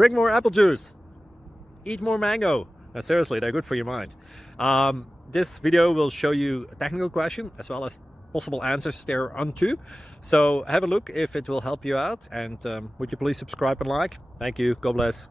Drink more apple juice. Eat more mango. Seriously, they're good for your mind. This video will show you a technical question as well as possible answers thereunto. So have a look if it will help you out, and would you please subscribe and like? Thank you. God bless.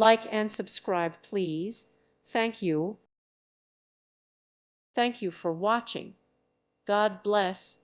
Like and subscribe, please. Thank you. Thank you for watching. God bless.